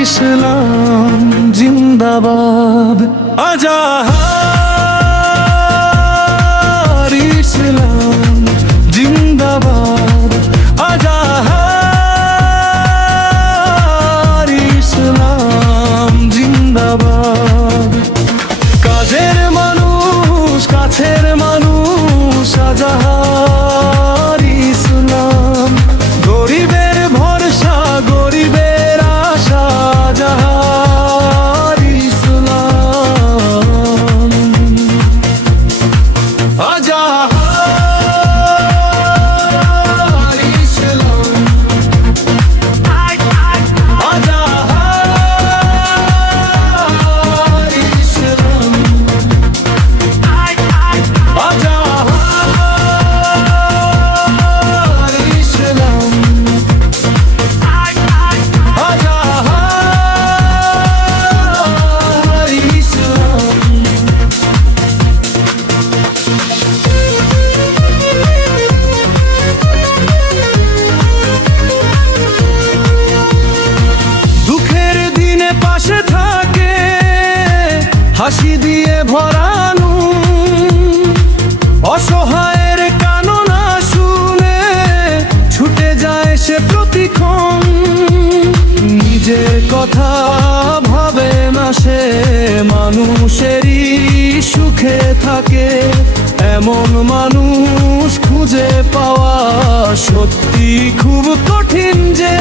ইসলাম জিন্দাবাদ, আজাহার ইসলাম জিন্দাবাদ, আজাহার ইসলাম জিন্দাবাদ। কাজের মানুষ, কাছের মানুষ, আজাহার ইসলাম। গরিবের ভরসা, গরিবের আশা, আজাহার ইসলাম, আজাহার ইসলাম, আজাহার ইসলাম, আজাহার ইসলাম, আজাহার ইসলাম। দুঃখের দিনে পাশে থাকে, হাসি দিয়ে ভরানো, অসহায়ের কান্না শুনে ছুটে যায় সে প্রতিক্ষণ। নিজের কথা ভাবে না সে, মানুষেরই সুখে থাকে। এমন মানুষ খুঁজে পাওয়া সত্যি খুব কঠিন যে।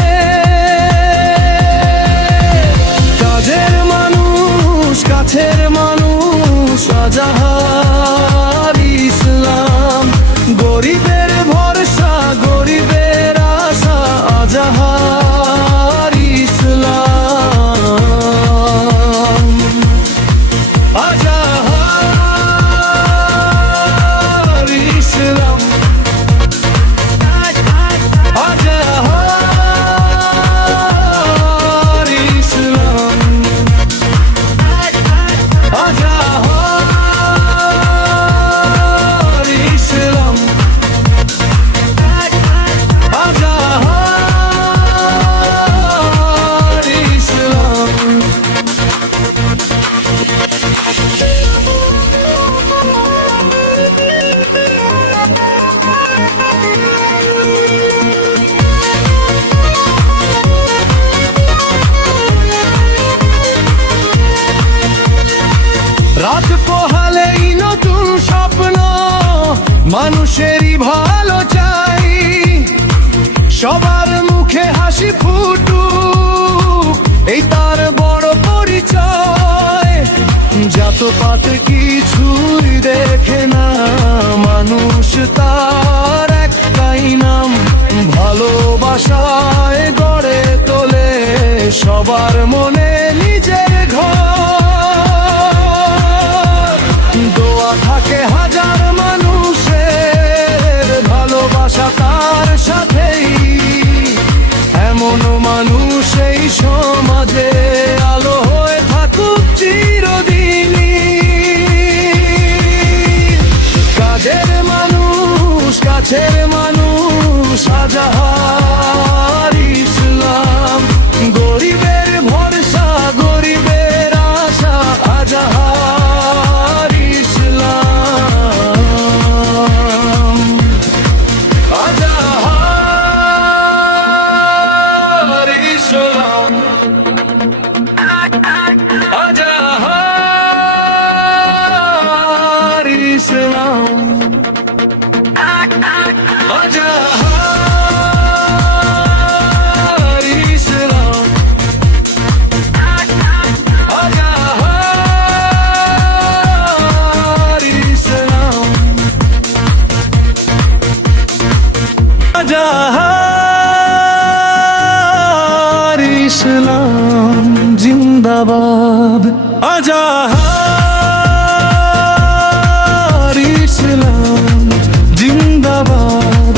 কাজের মানুষ, কাছের মানুষ, আজাহার ইসলাম। গরিবের ভরসা, গরিবের আশা, আজাহার ইসলাম, আজাহার ইসলাম, আজাহার ইসলাম, আজাহার ইসলাম, আজাহার ইসলাম। রাত পোহালেই নতুন স্বপ্ন, মানুষেরই ভালো চাই। সবার মুখে হাসি ফুটুক, এই তার বড় পরিচয়। জাতপাত কিছুই দেখে না, মানুষ তার একটাই নাম। ভালোবাসায় গড়ে তোলে সবার মনে নিজের ঘর। দোয়া থাকে হাজার মানুষের, ভালোবাসা তার সাথেই। এমন মানুষ এই সমাজে আলো হয়ে থাকুক চিরদিনই। কাজের মানুষ, কাছের মানুষ, আজাহার ইসলাম। গরিবের ভরসা, গরিবের আশা, আজাহার ইসলাম, আজাহার ইসলাম, আজাহার ইসলাম আজাহার ইসলাম আজাহার ইসলাম আজাহার ইসলাম জিন্দাবাদ আজাহার ইসলাম জিন্দাবাদ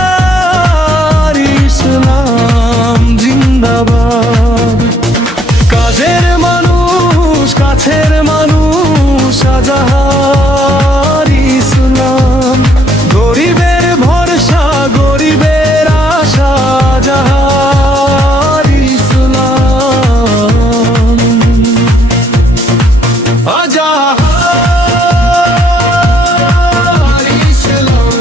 আজাহার ইসলাম জিন্দাবাদ কাজের মানুষ কাছের মানুষ আজাহার ইসলাম গরিবের ভরসা গরিবের আশা আজাহার ইসলাম আজাহার ইসলাম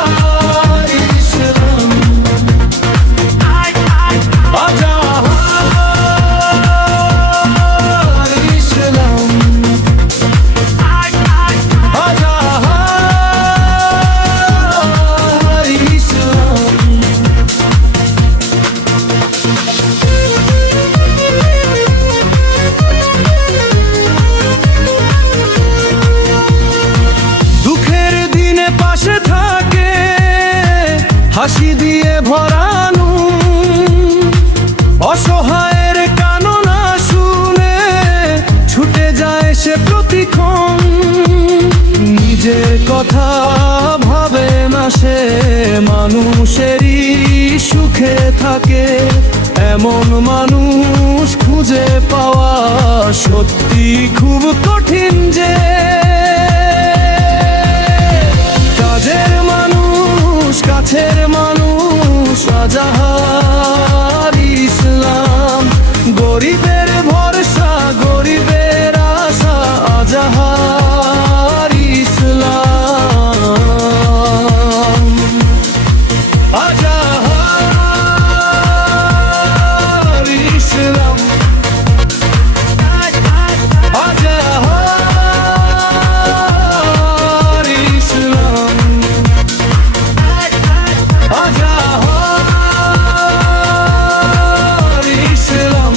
আজাহার ইসলাম আজাহার ইসলাম আজাহার ইসলাম দুঃখের দিনে পাশে থাকে হাসি দিয়ে ভরানো অসহায়ের কান্না শুনে ছুটে যায় সে প্রতিক্ষণ নিজের কথা ভাবে না সে মানুষেরই সুখে থাকে এমন মানুষ খুঁজে পাওয়া সত্যি খুব কঠিন যে কাজের মানুষ কাছের মানুষ আজাহার ইসলাম গরিবের ভরসা গরিবের আশা আজাহার ইসলাম আজাহার ইসলাম আজাহার ইসলাম আজাহার ইসলাম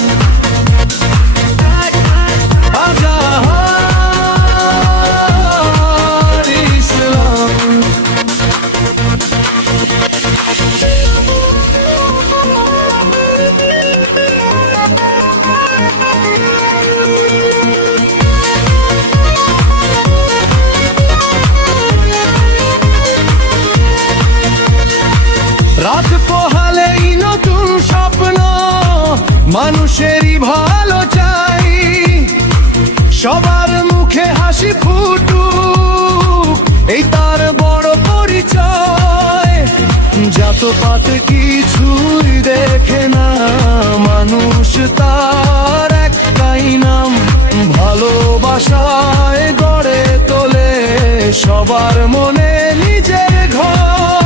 আজাহার ইসলাম রাত পোহালেই নতুন স্বপ্ন মানুষেরই ভালো চাই সবার মুখে হাসি ফুটুক এই তার বড় পরিচয় জাতপাত কিছুই দেখে না মানুষ তার একটাই নাম ভালোবাসায় গড়ে তোলে সবার মনে নিজের ঘর